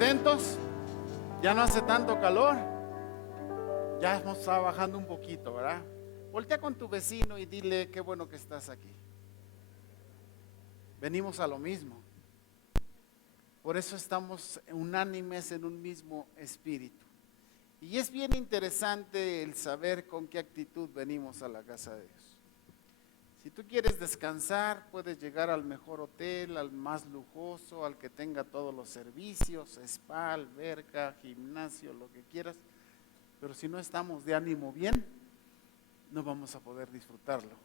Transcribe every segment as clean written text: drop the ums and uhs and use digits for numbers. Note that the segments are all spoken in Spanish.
¿Contentos? Ya no hace tanto calor. Ya está bajando un poquito, ¿verdad? Voltea con tu vecino y dile qué bueno que estás aquí. Venimos a lo mismo. Por eso estamos unánimes en un mismo espíritu. Y es bien interesante el saber con qué actitud venimos a la casa de Dios. Si tú quieres descansar, puedes llegar al mejor hotel, al más lujoso, al que tenga todos los servicios, spa, alberca, gimnasio, lo que quieras. Pero si no estamos de ánimo bien, no vamos a poder disfrutarlo.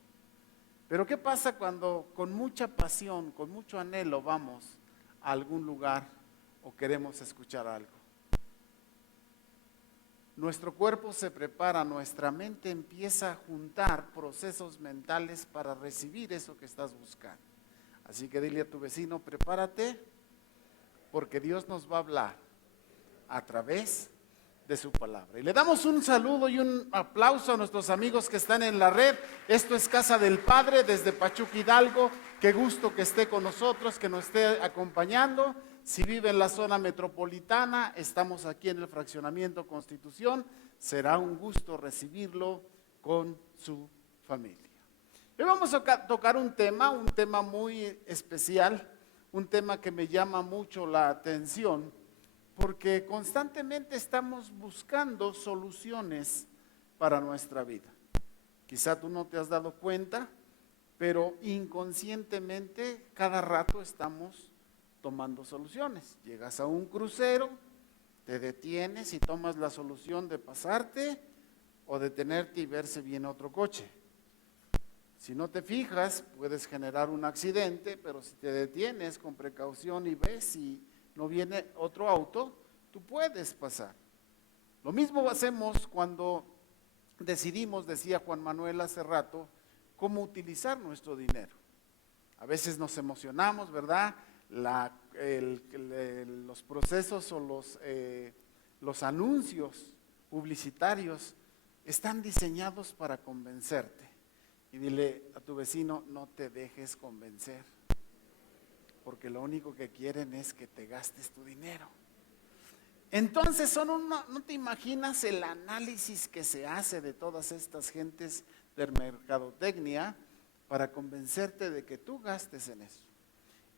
Pero ¿qué pasa cuando con mucha pasión, con mucho anhelo vamos a algún lugar o queremos escuchar algo? Nuestro cuerpo se prepara, nuestra mente empieza a juntar procesos mentales para recibir eso que estás buscando. Así que dile a tu vecino, prepárate, porque Dios nos va a hablar a través de su palabra. Y le damos un saludo y un aplauso a nuestros amigos que están en la red. Esto es Casa del Padre desde Pachuca, Hidalgo. Qué gusto que esté con nosotros, que nos esté acompañando. Si vive en la zona metropolitana, estamos aquí en el fraccionamiento Constitución. Será un gusto recibirlo con su familia. Hoy vamos a tocar un tema muy especial, un tema que me llama mucho la atención, porque constantemente estamos buscando soluciones para nuestra vida. Quizá tú no te has dado cuenta, pero inconscientemente cada rato estamos tomando soluciones. Llegas a un crucero, te detienes y tomas la solución de pasarte o detenerte y ver si viene otro coche. Si no te fijas, puedes generar un accidente, pero si te detienes con precaución y ves si no viene otro auto, tú puedes pasar. Lo mismo hacemos cuando decidimos, decía Juan Manuel hace rato, cómo utilizar nuestro dinero. A veces nos emocionamos, ¿verdad? Los procesos o los anuncios publicitarios están diseñados para convencerte. Y dile a tu vecino, no te dejes convencer, porque lo único que quieren es que te gastes tu dinero. Entonces no te imaginas el análisis que se hace de todas estas gentes de mercadotecnia para convencerte de que tú gastes en eso.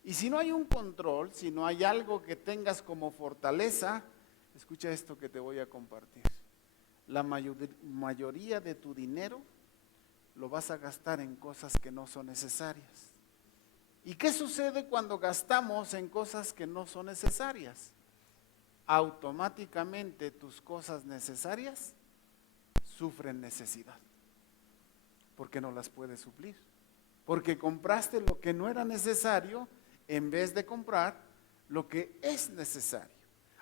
Y si no hay un control, si no hay algo que tengas como fortaleza, escucha esto que te voy a compartir. La mayoría de tu dinero lo vas a gastar en cosas que no son necesarias. ¿Y qué sucede cuando gastamos en cosas que no son necesarias? Automáticamente tus cosas necesarias sufren necesidad, porque no las puedes suplir, porque compraste lo que no era necesario en vez de comprar lo que es necesario.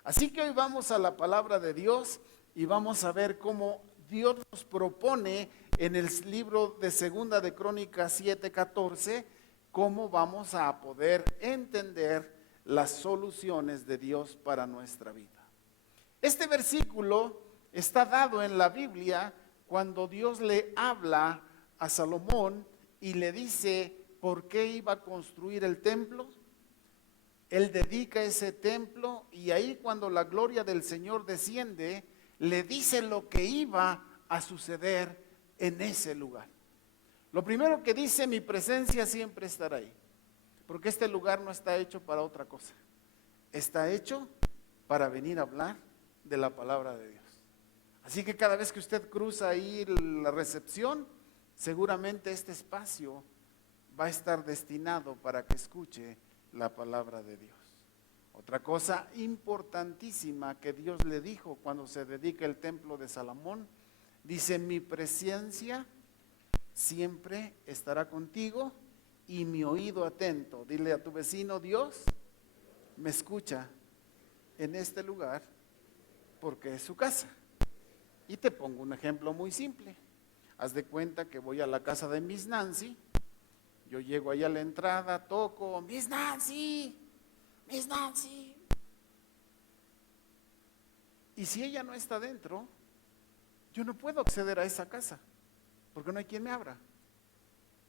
Así que hoy vamos a la palabra de Dios y vamos a ver cómo Dios nos propone en el libro de Segunda de Crónicas 7:14, cómo vamos a poder entender las soluciones de Dios para nuestra vida. Este versículo está dado en la Biblia cuando Dios le habla a Salomón y le dice por qué iba a construir el templo. Él dedica ese templo y ahí cuando la gloria del Señor desciende, le dice lo que iba a suceder en ese lugar. Lo primero que dice, mi presencia siempre estará ahí, porque este lugar no está hecho para otra cosa. Está hecho para venir a hablar de la palabra de Dios. Así que cada vez que usted cruza ahí la recepción, seguramente este espacio va a estar destinado para que escuche la palabra de Dios. Otra cosa importantísima que Dios le dijo cuando se dedica el templo de Salomón, dice, mi presencia siempre estará contigo y mi oído atento. Dile a tu vecino, Dios me escucha en este lugar porque es su casa. Y te pongo un ejemplo muy simple. Haz de cuenta que voy a la casa de Miss Nancy, yo llego ahí a la entrada, toco, Miss Nancy, Miss Nancy. Y si ella no está dentro, yo no puedo acceder a esa casa, porque no hay quien me abra.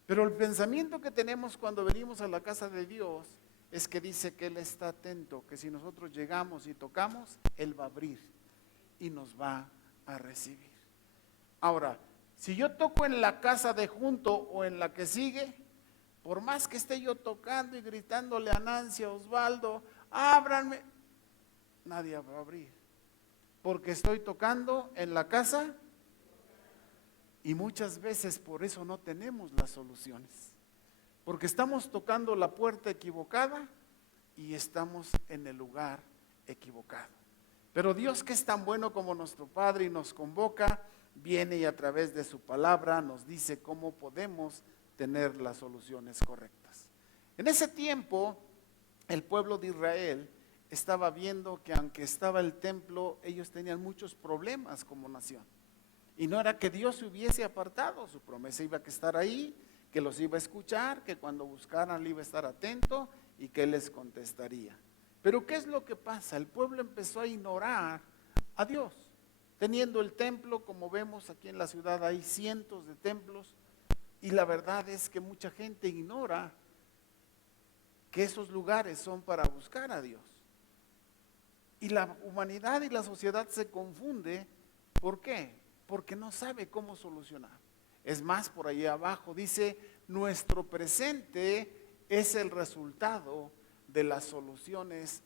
Pero el pensamiento que tenemos cuando venimos a la casa de Dios es que dice que Él está atento, que si nosotros llegamos y tocamos, Él va a abrir y nos va a recibir. Ahora, si yo toco en la casa de junto o en la que sigue, por más que esté yo tocando y gritándole a Nancy, a Osvaldo, ábranme, nadie va a abrir, porque estoy tocando en la casa y muchas veces por eso no tenemos las soluciones, porque estamos tocando la puerta equivocada y estamos en el lugar equivocado. Pero Dios, que es tan bueno como nuestro Padre y nos convoca, viene y a través de su palabra nos dice cómo podemos tener las soluciones correctas. En ese tiempo, el pueblo de Israel estaba viendo que aunque estaba el templo, ellos tenían muchos problemas como nación. Y no era que Dios se hubiese apartado, su promesa iba a estar ahí, que los iba a escuchar, que cuando buscaran le iba a estar atento y que Él les contestaría. Pero ¿qué es lo que pasa? El pueblo empezó a ignorar a Dios. Teniendo el templo, como vemos aquí en la ciudad hay cientos de templos, y la verdad es que mucha gente ignora que esos lugares son para buscar a Dios. Y la humanidad y la sociedad se confunde. ¿Por qué? Porque no sabe cómo solucionar. Es más, por ahí abajo dice, nuestro presente es el resultado de las soluciones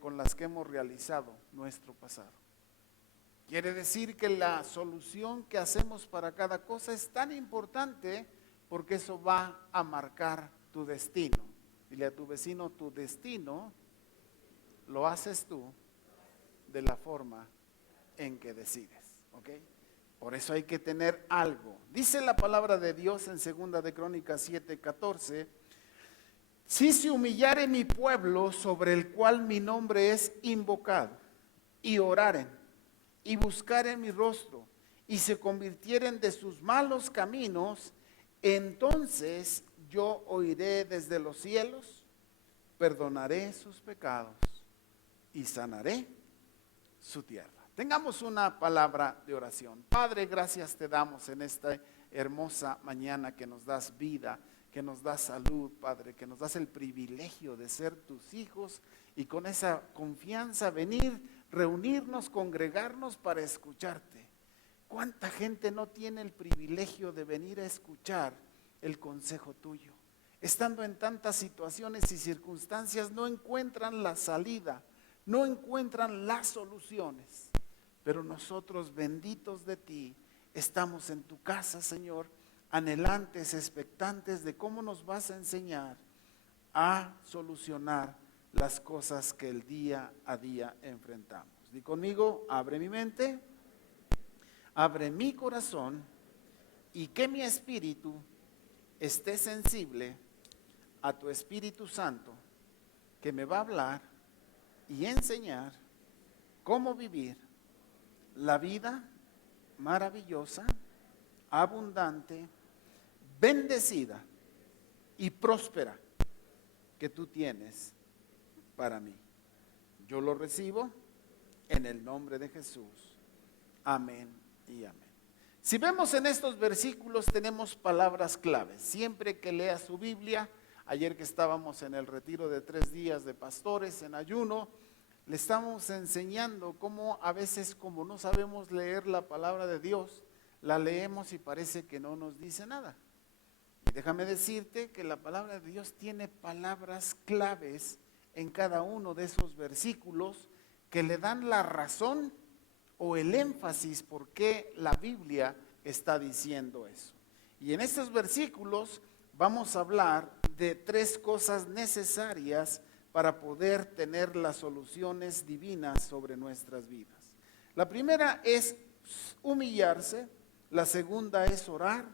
con las que hemos realizado nuestro pasado. Quiere decir que la solución que hacemos para cada cosa es tan importante porque eso va a marcar tu destino. Dile a tu vecino, tu destino lo haces tú de la forma en que decides, ¿ok? Por eso hay que tener algo. Dice la palabra de Dios en 2 de Crónicas 7:14, si se humillare mi pueblo sobre el cual mi nombre es invocado, y oraren, y buscaren mi rostro, y se convirtieren de sus malos caminos, entonces yo oiré desde los cielos, perdonaré sus pecados y sanaré su tierra. Tengamos una palabra de oración. Padre, gracias te damos en esta hermosa mañana que nos das vida, que nos das salud, Padre, que nos das el privilegio de ser tus hijos y con esa confianza venir, reunirnos, congregarnos para escucharte. ¿Cuánta gente no tiene el privilegio de venir a escuchar el consejo tuyo? Estando en tantas situaciones y circunstancias no encuentran la salida, no encuentran las soluciones. Pero nosotros, benditos de ti, estamos en tu casa, Señor, anhelantes, expectantes de cómo nos vas a enseñar a solucionar las cosas que el día a día enfrentamos. Di conmigo, abre mi mente, abre mi corazón y que mi espíritu esté sensible a tu Espíritu Santo que me va a hablar y enseñar cómo vivir la vida maravillosa, abundante, bendecida y próspera que tú tienes para mí. Yo lo recibo en el nombre de Jesús. Amén y amén. Si vemos en estos versículos tenemos palabras claves. Siempre que leas su Biblia, ayer que estábamos en el retiro de 3 días de pastores en ayuno, le estamos enseñando cómo a veces como no sabemos leer la palabra de Dios, la leemos y parece que no nos dice nada. Y déjame decirte que la palabra de Dios tiene palabras claves en cada uno de esos versículos que le dan la razón o el énfasis por qué la Biblia está diciendo eso. Y en estos versículos vamos a hablar de 3 cosas necesarias para poder tener las soluciones divinas sobre nuestras vidas. La primera es humillarse, la segunda es orar,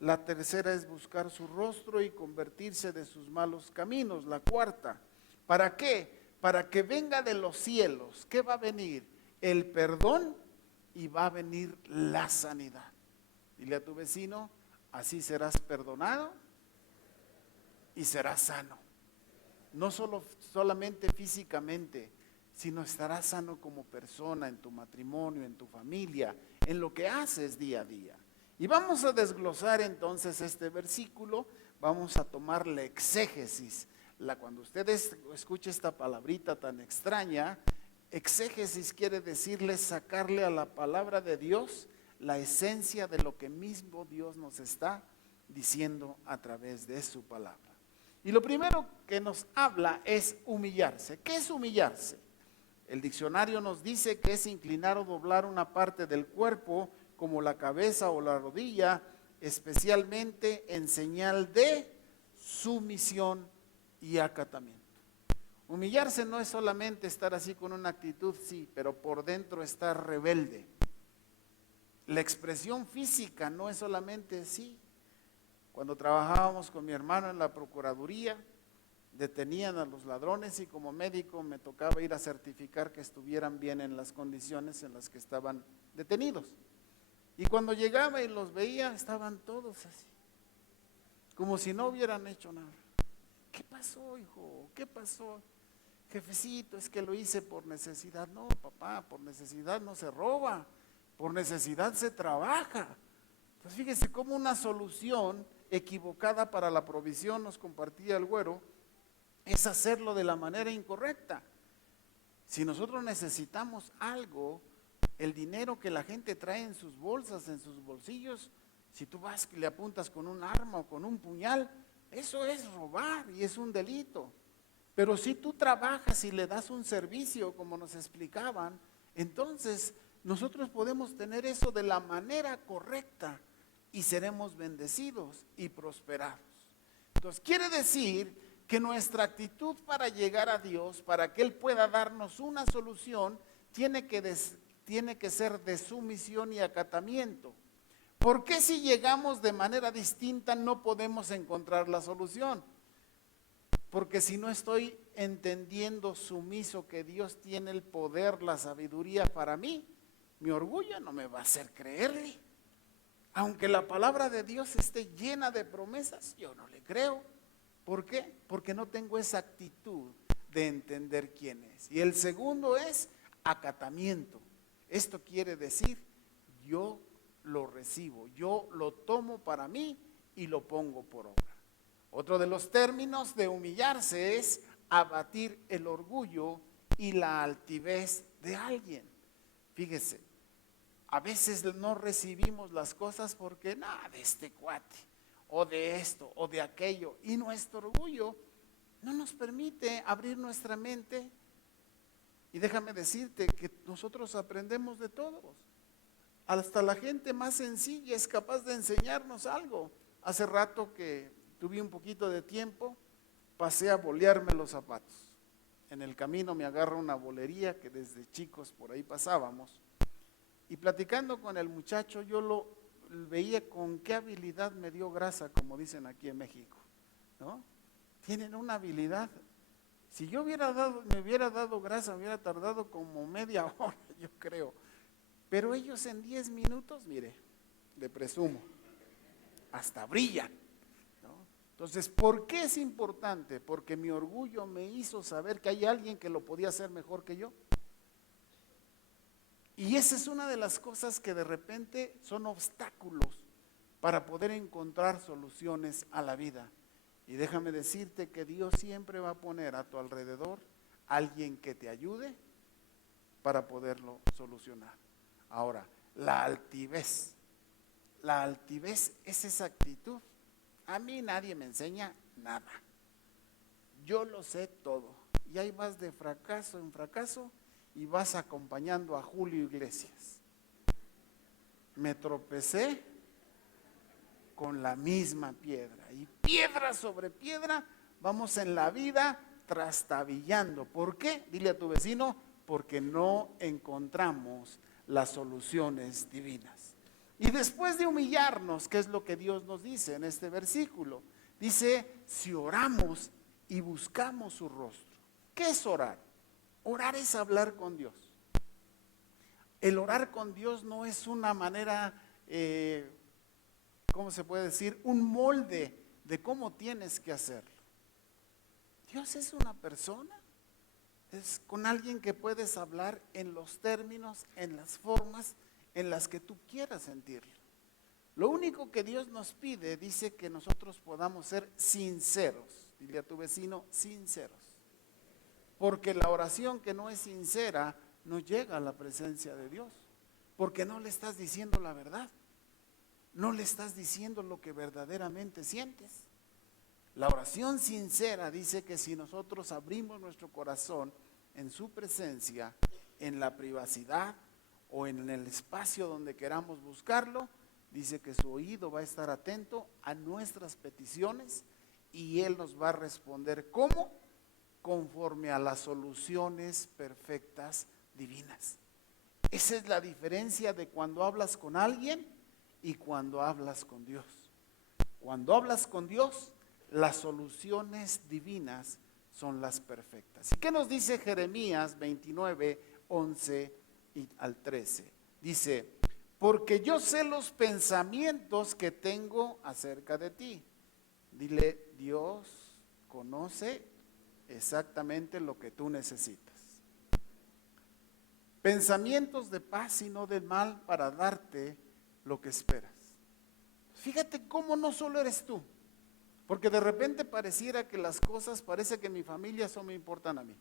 la tercera es buscar su rostro y convertirse de sus malos caminos, la cuarta. ¿Para qué? Para que venga de los cielos. ¿Qué va a venir? El perdón y va a venir la sanidad. Dile a tu vecino, así serás perdonado y serás sano. No solamente físicamente, sino estarás sano como persona, en tu matrimonio, en tu familia, en lo que haces día a día. Y vamos a desglosar entonces este versículo, vamos a tomar la exégesis, Cuando usted escuche esta palabrita tan extraña, exégesis quiere decirle sacarle a la palabra de Dios la esencia de lo que mismo Dios nos está diciendo a través de su palabra. Y lo primero que nos habla es humillarse. ¿Qué es humillarse? El diccionario nos dice que es inclinar o doblar una parte del cuerpo, como la cabeza o la rodilla, especialmente en señal de sumisión y acatamiento. Humillarse no es solamente estar así con una actitud, sí, pero por dentro estar rebelde. La expresión física no es solamente sí. Cuando trabajábamos con mi hermano en la procuraduría, detenían a los ladrones y como médico me tocaba ir a certificar que estuvieran bien en las condiciones en las que estaban detenidos. Y cuando llegaba y los veía, estaban todos así, como si no hubieran hecho nada. ¿Qué pasó, hijo? ¿Qué pasó? Jefecito, es que lo hice por necesidad. No, papá, por necesidad no se roba, por necesidad se trabaja. Entonces fíjese cómo una solución equivocada para la provisión, nos compartía el güero, es hacerlo de la manera incorrecta. Si nosotros necesitamos algo, el dinero que la gente trae en sus bolsas, en sus bolsillos, si tú vas y le apuntas con un arma o con un puñal, eso es robar y es un delito. Pero si tú trabajas y le das un servicio, como nos explicaban, entonces nosotros podemos tener eso de la manera correcta y seremos bendecidos y prosperados. Entonces quiere decir que nuestra actitud para llegar a Dios, para que Él pueda darnos una solución, tiene que ser de sumisión y acatamiento. ¿Por qué si llegamos de manera distinta no podemos encontrar la solución? Porque si no estoy entendiendo sumiso que Dios tiene el poder, la sabiduría para mí, mi orgullo no me va a hacer creerle. Aunque la palabra de Dios esté llena de promesas, yo no le creo. ¿Por qué? Porque no tengo esa actitud de entender quién es. Y el segundo es acatamiento. Esto quiere decir, yo lo recibo, yo lo tomo para mí y lo pongo por obra. Otro de los términos de humillarse es abatir el orgullo y la altivez de alguien. Fíjese, a veces no recibimos las cosas porque nada de este cuate, o de esto, o de aquello, y nuestro orgullo no nos permite abrir nuestra mente. Y déjame decirte que nosotros aprendemos de todos. Hasta la gente más sencilla es capaz de enseñarnos algo. Hace rato que tuve un poquito de tiempo, pasé a bolearme los zapatos. En el camino me agarra una bolería que desde chicos por ahí pasábamos. Y platicando con el muchacho, yo lo veía con qué habilidad me dio grasa, como dicen aquí en México, ¿no? Tienen una habilidad. Si yo me hubiera dado grasa, me hubiera tardado como media hora, yo creo. Pero ellos en 10 minutos, mire, le presumo, hasta brillan, ¿no? Entonces, ¿por qué es importante? Porque mi orgullo me hizo saber que hay alguien que lo podía hacer mejor que yo. Y esa es una de las cosas que de repente son obstáculos para poder encontrar soluciones a la vida. Y déjame decirte que Dios siempre va a poner a tu alrededor alguien que te ayude para poderlo solucionar. Ahora, la altivez es esa actitud. A mí nadie me enseña nada. Yo lo sé todo. Y ahí vas de fracaso en fracaso y vas acompañando a Julio Iglesias. Me tropecé con la misma piedra y piedra sobre piedra vamos en la vida trastabillando. ¿Por qué? Dile a tu vecino, porque no encontramos las soluciones divinas. Y después de humillarnos, ¿qué es lo que Dios nos dice en este versículo? Dice, si oramos y buscamos su rostro. ¿Qué es orar? Orar es hablar con Dios. El orar con Dios no es una manera, ¿cómo se puede decir? Un molde de cómo tienes que hacerlo. Dios es una persona, es con alguien que puedes hablar en los términos, en las formas en las que tú quieras sentirlo. Lo único que Dios nos pide, dice que nosotros podamos ser sinceros. Dile a tu vecino, sinceros. Porque la oración que no es sincera no llega a la presencia de Dios. Porque no le estás diciendo la verdad. No le estás diciendo lo que verdaderamente sientes. La oración sincera dice que si nosotros abrimos nuestro corazón en su presencia, en la privacidad o en el espacio donde queramos buscarlo, dice que su oído va a estar atento a nuestras peticiones y Él nos va a responder. ¿Cómo? Conforme a las soluciones perfectas divinas. Esa es la diferencia de cuando hablas con alguien y cuando hablas con Dios. Cuando hablas con Dios, las soluciones divinas son las perfectas. ¿Y qué nos dice Jeremías 29, 11 al 13? Dice, porque yo sé los pensamientos que tengo acerca de ti. Dile, Dios conoce exactamente lo que tú necesitas. Pensamientos de paz y no de mal para darte lo que esperas. Fíjate cómo no solo eres tú, porque de repente pareciera que las cosas, parece que mi familia solo me importan a mí,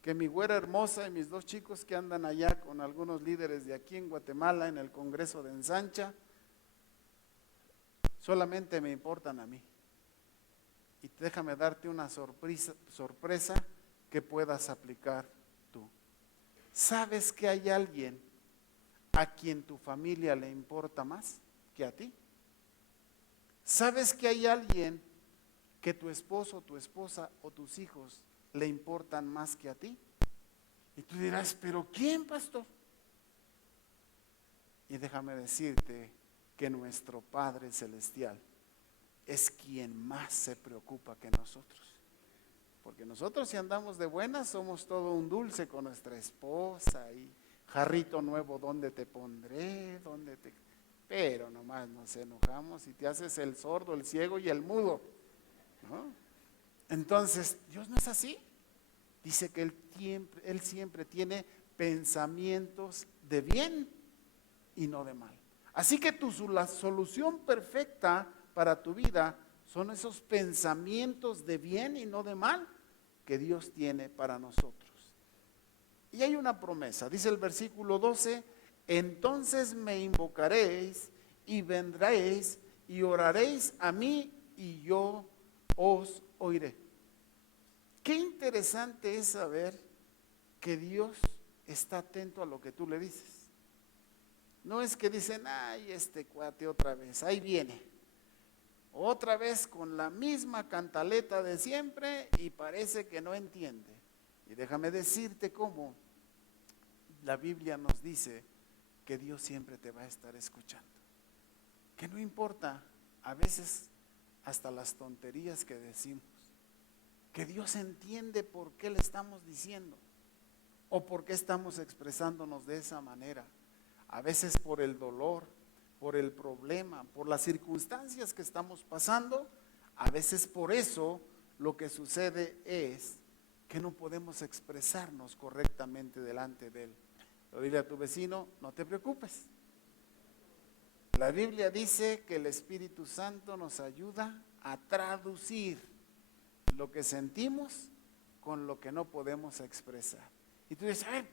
que mi güera hermosa y mis dos chicos que andan allá con algunos líderes de aquí en Guatemala en el Congreso de Ensancha, solamente me importan a mí. Y déjame darte una sorpresa que puedas aplicar tú. ¿Sabes que hay alguien a quien tu familia le importa más que a ti? ¿Sabes que hay alguien que tu esposo, tu esposa o tus hijos le importan más que a ti? Y tú dirás, ¿pero quién, pastor? Y déjame decirte que nuestro Padre Celestial es quien más se preocupa que nosotros. Porque nosotros si andamos de buenas somos todo un dulce con nuestra esposa y jarrito nuevo, ¿dónde te pondré? Pero nomás nos enojamos y te haces el sordo, el ciego y el mudo, ¿no? Entonces, Dios no es así. Dice que Él siempre tiene pensamientos de bien y no de mal. Así que la solución perfecta para tu vida son esos pensamientos de bien y no de mal que Dios tiene para nosotros. Y hay una promesa, dice el versículo 12, entonces me invocaréis y vendréis y oraréis a mí y yo os oiré. Qué interesante es saber que Dios está atento a lo que tú le dices. No es que dicen, ay, este cuate otra vez, ahí viene. Otra vez con la misma cantaleta de siempre y parece que no entiende. Y déjame decirte cómo la Biblia nos dice que Dios siempre te va a estar escuchando. Que no importa a veces hasta las tonterías que decimos. Que Dios entiende por qué le estamos diciendo o por qué estamos expresándonos de esa manera. A veces por el dolor, por el problema, por las circunstancias que estamos pasando, a veces por eso lo que sucede es que no podemos expresarnos correctamente delante de Él. Pero dile a tu vecino, no te preocupes. La Biblia dice que el Espíritu Santo nos ayuda a traducir lo que sentimos con lo que no podemos expresar. Y tú dices, a ver,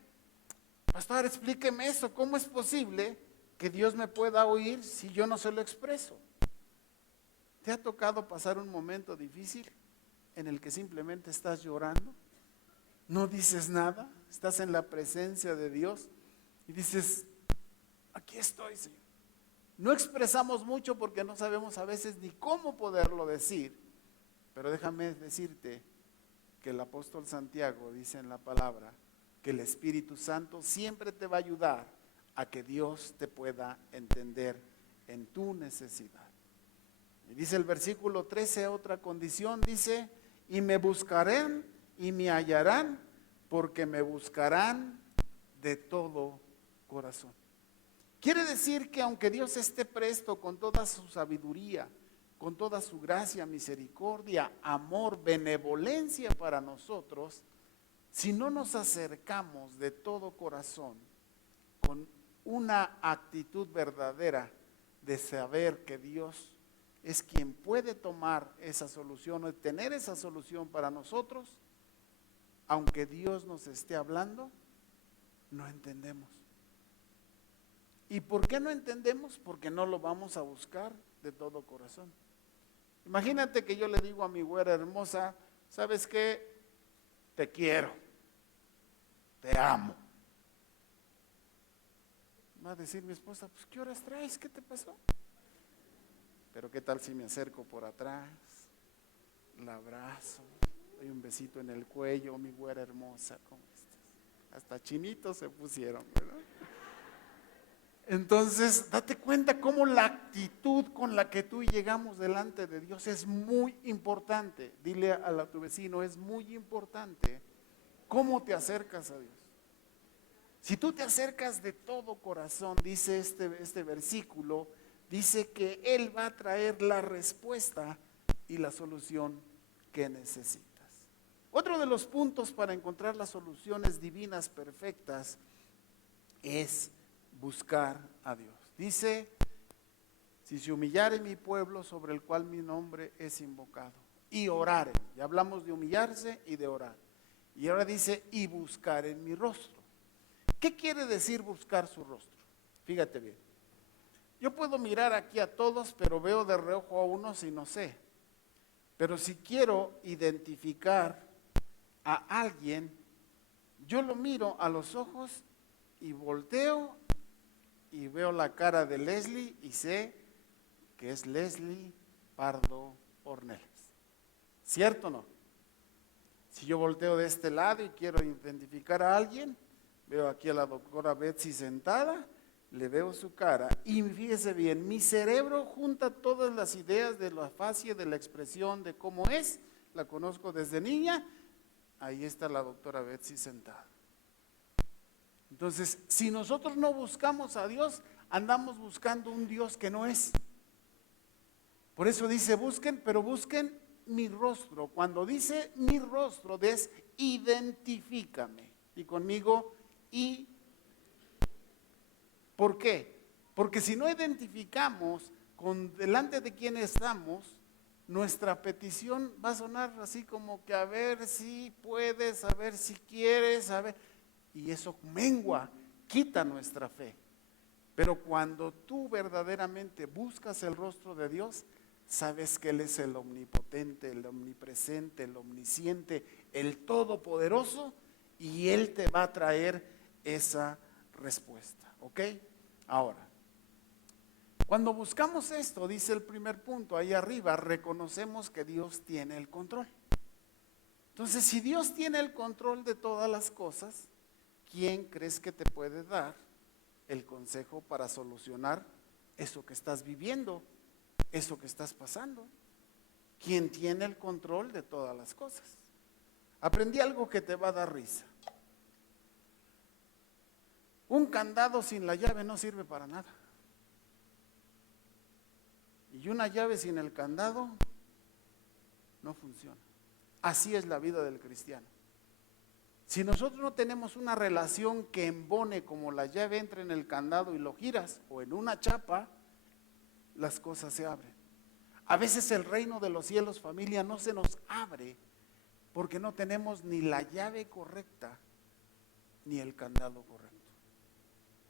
pastor, explíqueme eso, ¿cómo es posible que Dios me pueda oír si yo no se lo expreso? ¿Te ha tocado pasar un momento difícil en el que simplemente estás llorando? No dices nada, estás en la presencia de Dios y dices, aquí estoy, Señor. No expresamos mucho porque no sabemos a veces ni cómo poderlo decir, pero déjame decirte que el apóstol Santiago dice en la palabra que el Espíritu Santo siempre te va a ayudar a que Dios te pueda entender en tu necesidad. Y dice el versículo 13, otra condición, dice, y me buscarán y me hallarán, porque me buscarán de todo corazón. Quiere decir que aunque Dios esté presto con toda su sabiduría, con toda su gracia, misericordia, amor, benevolencia para nosotros, si no nos acercamos de todo corazón, con una actitud verdadera de saber que Dios es quien puede tomar esa solución o tener esa solución para nosotros, aunque Dios nos esté hablando, no entendemos. ¿Y por qué no entendemos? Porque no lo vamos a buscar de todo corazón. Imagínate que yo le digo a mi güera hermosa, ¿sabes qué? Te quiero, te amo. Va a decir mi esposa, pues ¿qué horas traes? ¿Qué te pasó? Pero ¿qué tal si me acerco por atrás, la abrazo, doy un besito en el cuello, mi güera hermosa, ¿cómo estás? Hasta chinitos se pusieron, ¿verdad? Entonces, date cuenta cómo la actitud con la que tú llegamos delante de Dios es muy importante. Dile a tu vecino, es muy importante cómo te acercas a Dios. Si tú te acercas de todo corazón, dice este versículo, dice que Él va a traer la respuesta y la solución que necesitas. Otro de los puntos para encontrar las soluciones divinas perfectas es buscar a Dios. Dice, si se humillare mi pueblo sobre el cual mi nombre es invocado, y orare, ya hablamos de humillarse y de orar, y ahora dice, y buscar en mi rostro. ¿Qué quiere decir buscar su rostro? Fíjate bien, yo puedo mirar aquí a todos, pero veo de reojo a unos y no sé, pero si quiero identificar a alguien, yo lo miro a los ojos y volteo y veo la cara de Leslie y sé que es Leslie Pardo Ornelas. ¿Cierto o no? Si yo volteo de este lado y quiero identificar a alguien, veo aquí a la doctora Betsy sentada, le veo su cara y fíjese bien, mi cerebro junta todas las ideas de la facie, de la expresión, de cómo es, la conozco desde niña, ahí está la doctora Betsy sentada. Entonces, si nosotros no buscamos a Dios, andamos buscando un Dios que no es. Por eso dice, busquen, pero busquen mi rostro. Cuando dice mi rostro, es identifícame. Y conmigo, y ¿por qué? Porque si no identificamos con delante de quién estamos, nuestra petición va a sonar así como que a ver si puedes, a ver si quieres, a ver. Y eso mengua, quita nuestra fe. Pero cuando tú verdaderamente buscas el rostro de Dios, sabes que Él es el omnipotente, el omnipresente, el omnisciente, el todopoderoso, y Él te va a traer esa respuesta. ¿Ok? Ahora, cuando buscamos esto, dice el primer punto, ahí arriba, reconocemos que Dios tiene el control. Entonces, si Dios tiene el control de todas las cosas, ¿quién crees que te puede dar el consejo para solucionar eso que estás viviendo, eso que estás pasando? ¿Quién tiene el control de todas las cosas? Aprendí algo que te va a dar risa. Un candado sin la llave no sirve para nada. Y una llave sin el candado no funciona. Así es la vida del cristiano. Si nosotros no tenemos una relación que embone como la llave entra en el candado y lo giras, o en una chapa, las cosas se abren. A veces el reino de los cielos, familia, no se nos abre porque no tenemos ni la llave correcta ni el candado correcto.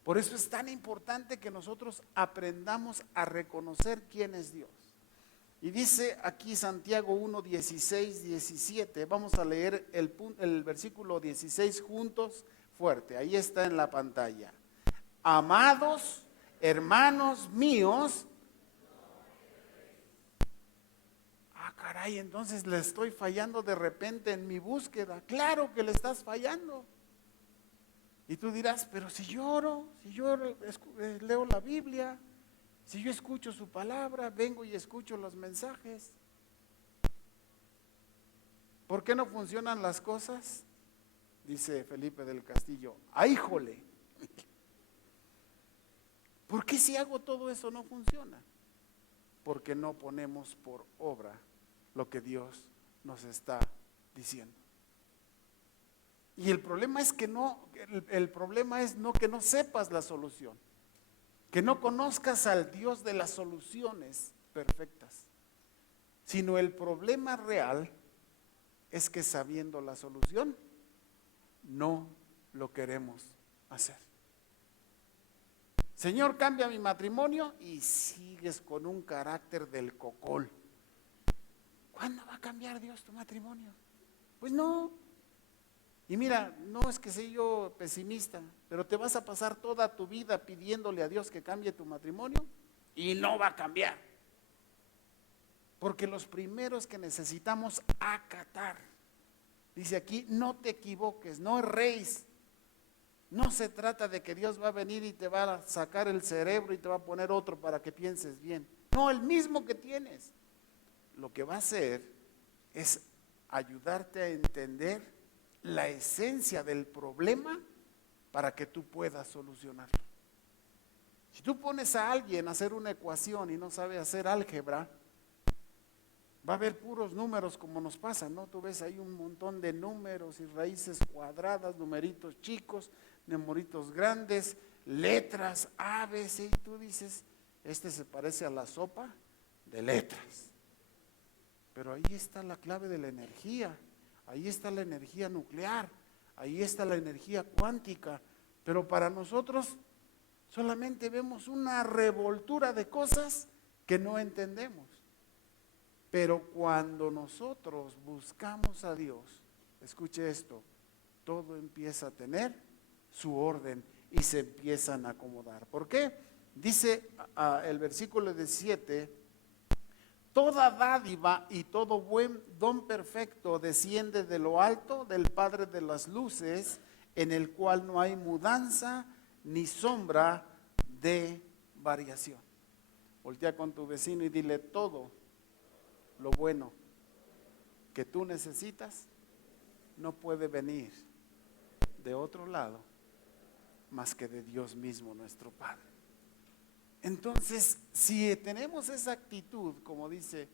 Por eso es tan importante que nosotros aprendamos a reconocer quién es Dios. Y dice aquí Santiago 1, 16, 17, vamos a leer el versículo 16 juntos, fuerte, ahí está en la pantalla. Amados hermanos míos, caray, entonces le estoy fallando de repente en mi búsqueda. Claro que le estás fallando. Y tú dirás, pero si yo oro, leo la Biblia, si yo escucho su palabra, vengo y escucho los mensajes. ¿Por qué no funcionan las cosas? Dice Felipe del Castillo, ¡ay, jole! ¿Por qué si hago todo eso no funciona? Porque no ponemos por obra lo que Dios nos está diciendo. Y el problema es que el problema es no que no sepas la solución, que no conozcas al Dios de las soluciones, perfectas, sino el problema real es que sabiendo la solución, no lo queremos hacer. Señor, cambia mi matrimonio y sigues con un carácter del cocol. ¿Cuándo va a cambiar Dios tu matrimonio? Pues no. Y mira, no es que sea yo pesimista, pero te vas a pasar toda tu vida pidiéndole a Dios que cambie tu matrimonio y no va a cambiar. Porque los primeros que necesitamos acatar, dice aquí, no te equivoques, no erréis. No se trata de que Dios va a venir y te va a sacar el cerebro y te va a poner otro para que pienses bien. No, el mismo que tienes. Lo que va a hacer es ayudarte a entender la esencia del problema para que tú puedas solucionarlo. Si tú pones a alguien a hacer una ecuación y no sabe hacer álgebra, va a haber puros números como nos pasa, ¿no? Tú ves ahí un montón de números y raíces cuadradas, numeritos chicos, numeritos grandes, letras, A, B, C, y tú dices, este se parece a la sopa de letras. Pero ahí está la clave de la energía, ahí está la energía nuclear, ahí está la energía cuántica, pero para nosotros solamente vemos una revoltura de cosas que no entendemos. Pero cuando nosotros buscamos a Dios, escuche esto, todo empieza a tener su orden y se empiezan a acomodar. ¿Por qué? Dice el versículo 17, toda dádiva y todo buen don perfecto desciende de lo alto del Padre de las luces, en el cual no hay mudanza ni sombra de variación. Voltea con tu vecino y dile, todo lo bueno que tú necesitas no puede venir de otro lado más que de Dios mismo, nuestro Padre. Entonces, si tenemos esa actitud, como dice,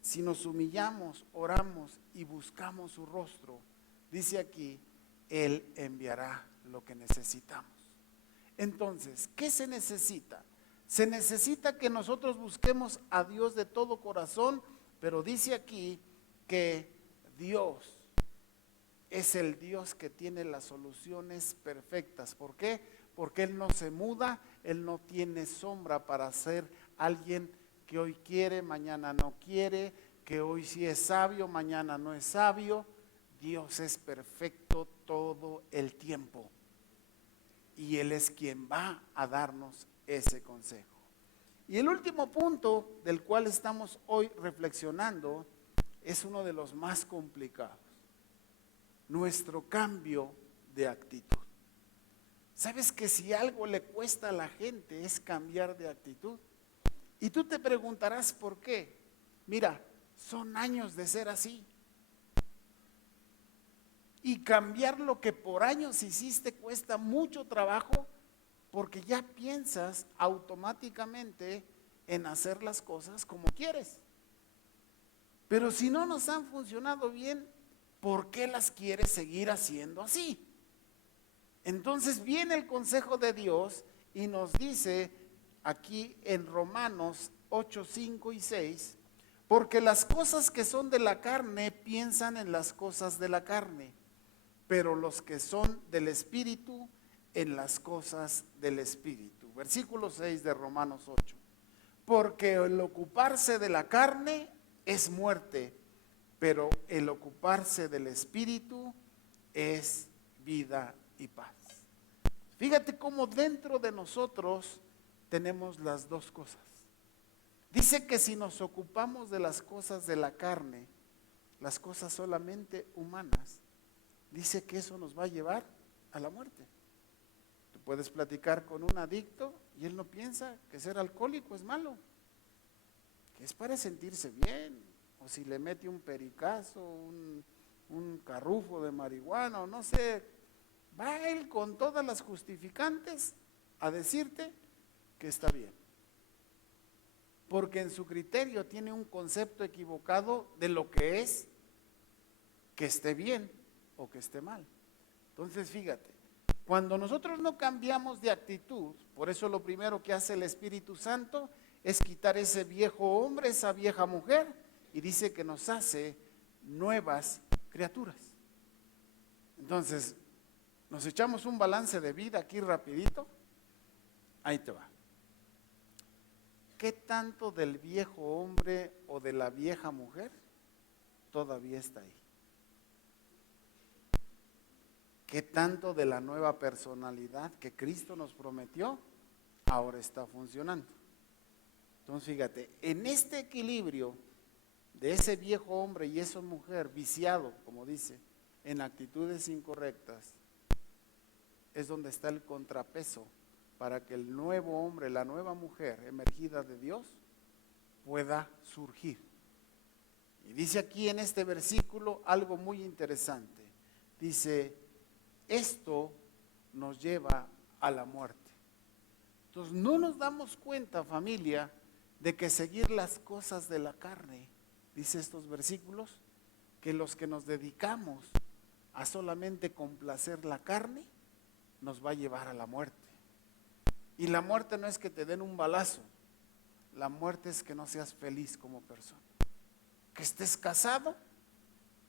si nos humillamos, oramos y buscamos su rostro, dice aquí, Él enviará lo que necesitamos. Entonces, ¿qué se necesita? Se necesita que nosotros busquemos a Dios de todo corazón, pero dice aquí que Dios es el Dios que tiene las soluciones perfectas. ¿Por qué? Porque Él no se muda, Él no tiene sombra para ser alguien que hoy quiere, mañana no quiere, que hoy sí es sabio, mañana no es sabio. Dios es perfecto todo el tiempo. Y Él es quien va a darnos ese consejo. Y el último punto del cual estamos hoy reflexionando es uno de los más complicados. Nuestro cambio de actitud. ¿Sabes que si algo le cuesta a la gente es cambiar de actitud? Y tú te preguntarás por qué. Mira, son años de ser así. Y cambiar lo que por años hiciste cuesta mucho trabajo porque ya piensas automáticamente en hacer las cosas como quieres. Pero si no nos han funcionado bien, ¿por qué las quieres seguir haciendo así? Entonces viene el consejo de Dios y nos dice aquí en Romanos 8, 5 y 6, porque las cosas que son de la carne piensan en las cosas de la carne, pero los que son del Espíritu en las cosas del Espíritu. Versículo 6 de Romanos 8. Porque el ocuparse de la carne es muerte, pero el ocuparse del Espíritu es vida y paz. Fíjate cómo dentro de nosotros tenemos las dos cosas. Dice que si nos ocupamos de las cosas de la carne, las cosas solamente humanas, dice que eso nos va a llevar a la muerte. Tú puedes platicar con un adicto y él no piensa que ser alcohólico es malo, que es para sentirse bien, o si le mete un pericazo, un carrufo de marihuana, o no sé, va él con todas las justificantes a decirte que está bien. Porque en su criterio tiene un concepto equivocado de lo que es que esté bien o que esté mal. Entonces fíjate, cuando nosotros no cambiamos de actitud, por eso lo primero que hace el Espíritu Santo es quitar ese viejo hombre, esa vieja mujer, y dice que nos hace nuevas criaturas. Entonces, nos echamos un balance de vida aquí rapidito. Ahí te va. ¿Qué tanto del viejo hombre o de la vieja mujer todavía está ahí? ¿Qué tanto de la nueva personalidad que Cristo nos prometió ahora está funcionando? Entonces fíjate, en este equilibrio de ese viejo hombre y esa mujer viciado, como dice, en actitudes incorrectas, es donde está el contrapeso para que el nuevo hombre, la nueva mujer emergida de Dios pueda surgir. Y dice aquí en este versículo algo muy interesante. Dice, esto nos lleva a la muerte. Entonces no nos damos cuenta, familia, de que seguir las cosas de la carne, dice estos versículos, que los que nos dedicamos a solamente complacer la carne, nos va a llevar a la muerte. Y la muerte no es que te den un balazo, la muerte es que no seas feliz como persona. Que estés casado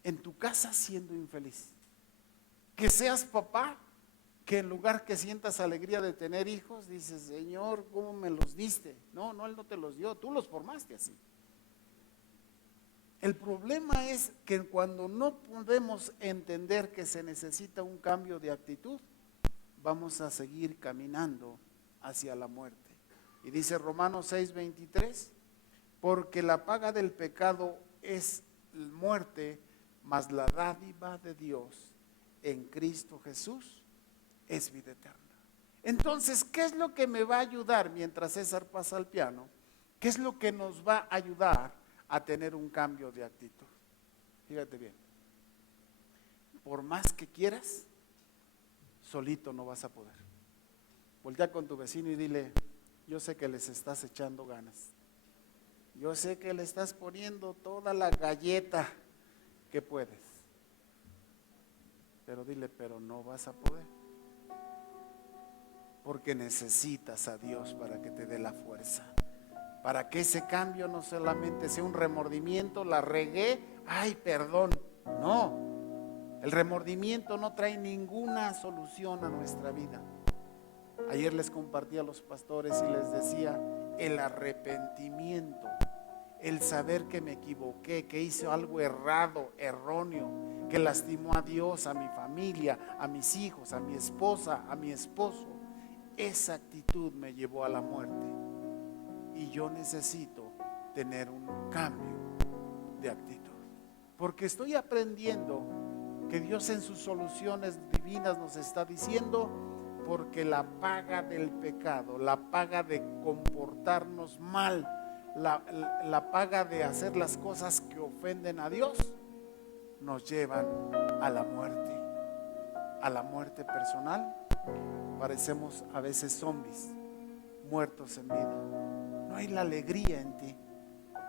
en tu casa siendo infeliz. Que seas papá, que en lugar que sientas alegría de tener hijos, dices, Señor, ¿cómo me los diste? No, Él no te los dio, tú los formaste así. El problema es que cuando no podemos entender que se necesita un cambio de actitud, vamos a seguir caminando hacia la muerte. Y dice Romanos 6:23, porque la paga del pecado es muerte, mas la dádiva de Dios en Cristo Jesús es vida eterna. Entonces, ¿qué es lo que me va a ayudar mientras César pasa al piano? ¿Qué es lo que nos va a ayudar a tener un cambio de actitud? Fíjate bien, por más que quieras, solito no vas a poder. Voltea con tu vecino y dile, yo sé que les estás echando ganas. Yo sé que le estás poniendo toda la galleta que puedes. Pero dile, pero no vas a poder. Porque necesitas a Dios para que te dé la fuerza. Para que ese cambio no solamente sea un remordimiento, la regué, ay, perdón. No, el remordimiento no trae ninguna solución a nuestra vida. Ayer les compartí a los pastores y les decía, el arrepentimiento, el saber que me equivoqué, que hice algo errado, erróneo, que lastimó a Dios, a mi familia, a mis hijos, a mi esposa, a mi esposo. Esa actitud me llevó a la muerte. Y yo necesito tener un cambio de actitud. Porque estoy aprendiendo que Dios en sus soluciones divinas nos está diciendo, porque la paga del pecado, la paga de comportarnos mal, la paga de hacer las cosas que ofenden a Dios, nos llevan a la muerte personal. Parecemos a veces zombies, muertos en vida. No hay la alegría en ti,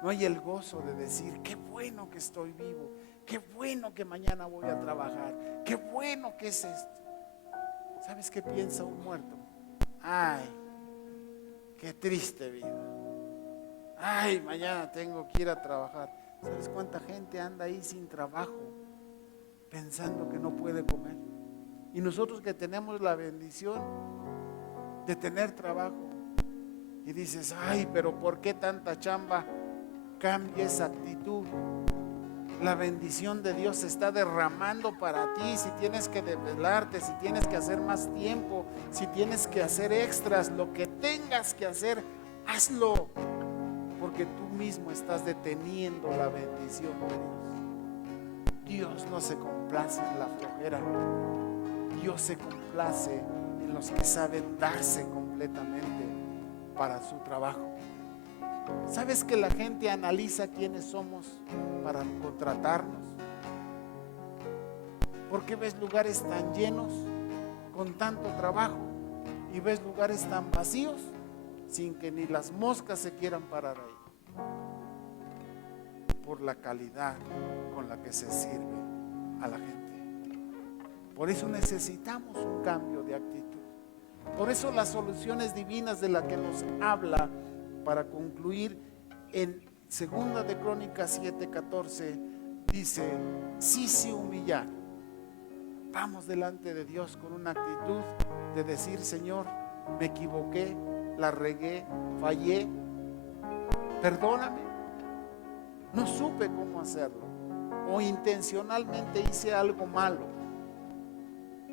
no hay el gozo de decir, qué bueno que estoy vivo, qué bueno que mañana voy a trabajar, qué bueno que es esto. ¿Sabes qué piensa un muerto? Ay, qué triste vida. Ay, mañana tengo que ir a trabajar. ¿Sabes cuánta gente anda ahí sin trabajo, pensando que no puede comer? Y nosotros que tenemos la bendición de tener trabajo, y dices, ay, pero ¿por qué tanta chamba? Cambia esa actitud. La bendición de Dios se está derramando para ti. Si tienes que desvelarte, si tienes que hacer más tiempo, si tienes que hacer extras, lo que tengas que hacer, hazlo. Porque tú mismo estás deteniendo la bendición de Dios. Dios no se complace en la flojera. Dios se complace en los que saben darse completamente para su trabajo. ¿Sabes que la gente analiza quiénes somos para contratarnos? ¿Por qué ves lugares tan llenos con tanto trabajo y ves lugares tan vacíos sin que ni las moscas se quieran parar ahí? Por la calidad con la que se sirve a la gente. Por eso necesitamos un cambio de actitud. Por eso las soluciones divinas de las que nos habla para concluir, en 2 de Crónicas 7:14 dice: si se humillar, vamos delante de Dios con una actitud de decir: Señor, me equivoqué, la regué, fallé, perdóname, no supe cómo hacerlo, o intencionalmente hice algo malo.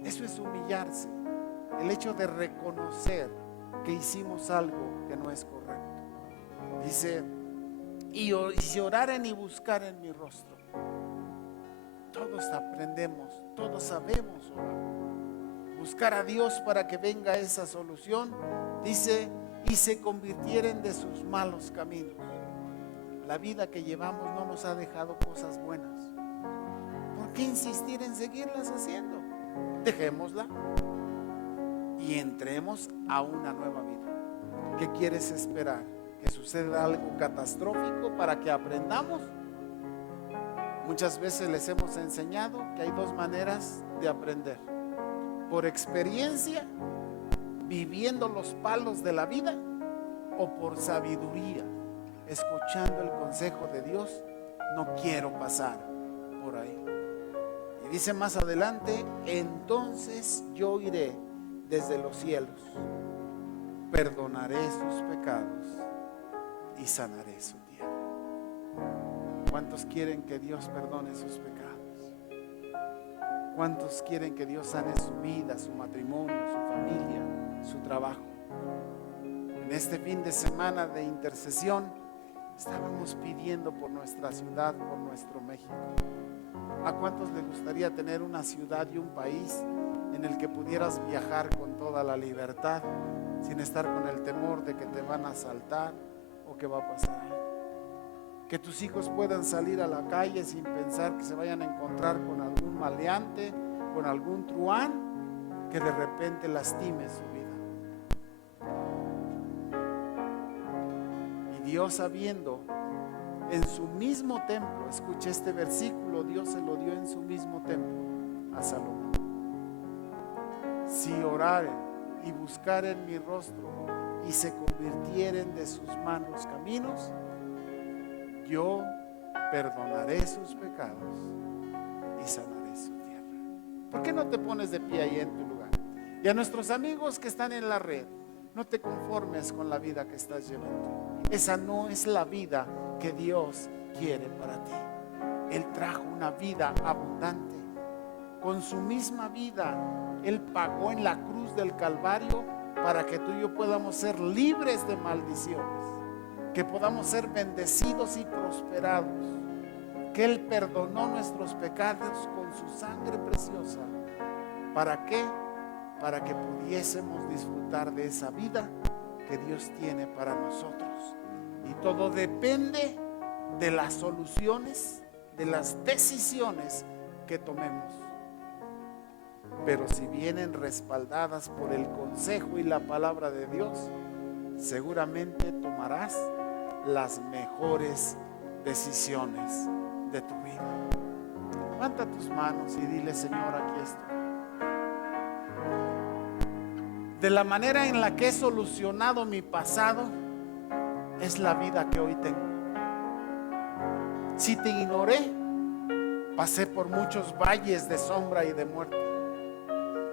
Eso es humillarse, el hecho de reconocer que hicimos algo que no es correcto. Dice: y si oraren y buscaren mi rostro. Todos aprendemos, todos sabemos orar, buscar a Dios para que venga esa solución. Dice: y se convirtieren de sus malos caminos. La vida que llevamos no nos ha dejado cosas buenas. ¿Por qué insistir en seguirlas haciendo? Dejémosla y entremos a una nueva vida. ¿Qué quieres esperar? ¿Que suceda algo catastrófico para que aprendamos? Muchas veces les hemos enseñado que hay dos maneras de aprender: por experiencia, viviendo los palos de la vida, o por sabiduría, escuchando el consejo de Dios. No quiero pasar por ahí. Y dice más adelante: entonces yo iré desde los cielos, perdonaré sus pecados y sanaré su tierra. ¿Cuántos quieren que Dios perdone sus pecados? ¿Cuántos quieren que Dios sane su vida, su matrimonio, su familia, su trabajo? En este fin de semana de intercesión estábamos pidiendo por nuestra ciudad, por nuestro México. ¿A cuántos les gustaría tener una ciudad y un país en el que pudieras viajar con toda la libertad, sin estar con el temor de que te van a asaltar o que va a pasar algo? Que tus hijos puedan salir a la calle sin pensar que se vayan a encontrar con algún maleante, con algún truán que de repente lastime su vida. Y Dios, sabiendo en su mismo templo, escuche este versículo, Dios se lo dio en su mismo templo a Salomón: si oraren y buscaren mi rostro y se convirtieren de sus malos caminos, yo perdonaré sus pecados y sanaré su tierra. ¿Por qué no te pones de pie ahí en tu lugar? Y a nuestros amigos que están en la red: no te conformes con la vida que estás llevando. Esa no es la vida que Dios quiere para ti. Él trajo una vida abundante. Con su misma vida, Él pagó en la cruz del Calvario para que tú y yo podamos ser libres de maldiciones, que podamos ser bendecidos y prosperados, que Él perdonó nuestros pecados con su sangre preciosa. ¿Para qué? Para que pudiésemos disfrutar de esa vida que Dios tiene para nosotros. Y todo depende de las soluciones, de las decisiones que tomemos. Pero si vienen respaldadas por el consejo y la palabra de Dios, seguramente tomarás las mejores decisiones de tu vida. Levanta tus manos y dile: Señor, aquí estoy. De la manera en la que he solucionado mi pasado, es la vida que hoy tengo. Si te ignoré, pasé por muchos valles de sombra y de muerte.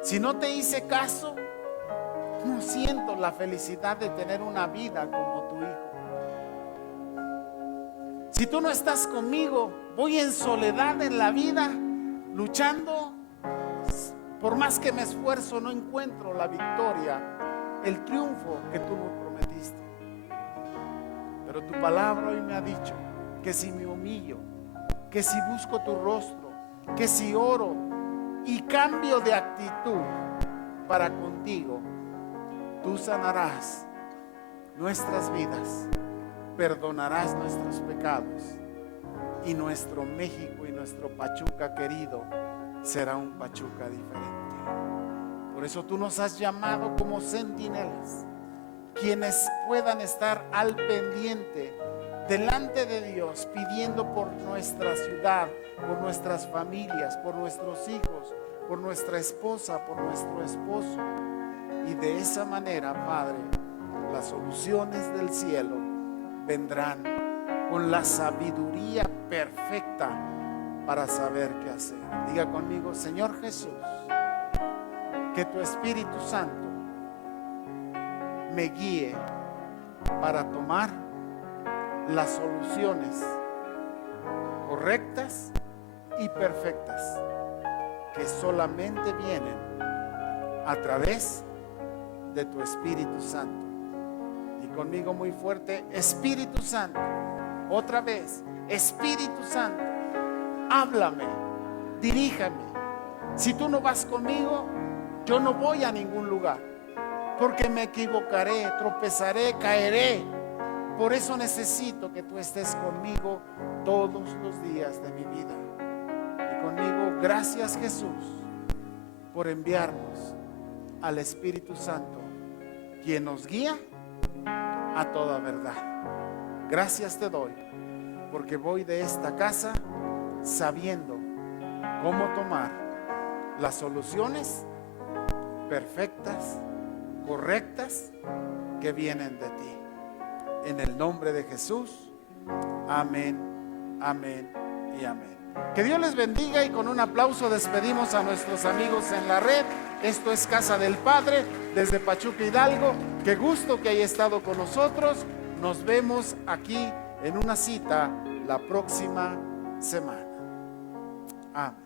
Si no te hice caso, no siento la felicidad de tener una vida como tu hijo. Si tú no estás conmigo, voy en soledad en la vida, luchando. Por más que me esfuerzo, no encuentro la victoria, el triunfo que tú me prometiste. Pero tu palabra hoy me ha dicho que si me humillo, que si busco tu rostro, que si oro y cambio de actitud para contigo, tú sanarás nuestras vidas, perdonarás nuestros pecados, y nuestro México y nuestro Pachuca querido será un Pachuca diferente. Por eso tú nos has llamado como centinelas, quienes puedan estar al pendiente delante de Dios, pidiendo por nuestra ciudad, por nuestras familias, por nuestros hijos, por nuestra esposa, por nuestro esposo. Y de esa manera, Padre, las soluciones del cielo vendrán con la sabiduría perfecta para saber qué hacer. Diga conmigo: Señor Jesús, que tu Espíritu Santo me guíe para tomar las soluciones correctas y perfectas que solamente vienen a través de tu Espíritu Santo. Y conmigo muy fuerte: Espíritu Santo. Otra vez: Espíritu Santo, háblame, diríjame. Si tú no vas conmigo, yo no voy a ningún lugar, porque me equivocaré, tropezaré, caeré. Por eso necesito que tú estés conmigo todos los días de mi vida. Y conmigo: gracias, Jesús, por enviarnos al Espíritu Santo, quien nos guía a toda verdad. Gracias te doy, porque voy de esta casa sabiendo cómo tomar las soluciones perfectas, correctas, que vienen de ti. En el nombre de Jesús, amén, amén y amén. Que Dios les bendiga, y con un aplauso despedimos a nuestros amigos en la red. Esto es Casa del Padre, desde Pachuca, Hidalgo. Qué gusto que haya estado con nosotros. Nos vemos aquí en una cita la próxima semana. Amén.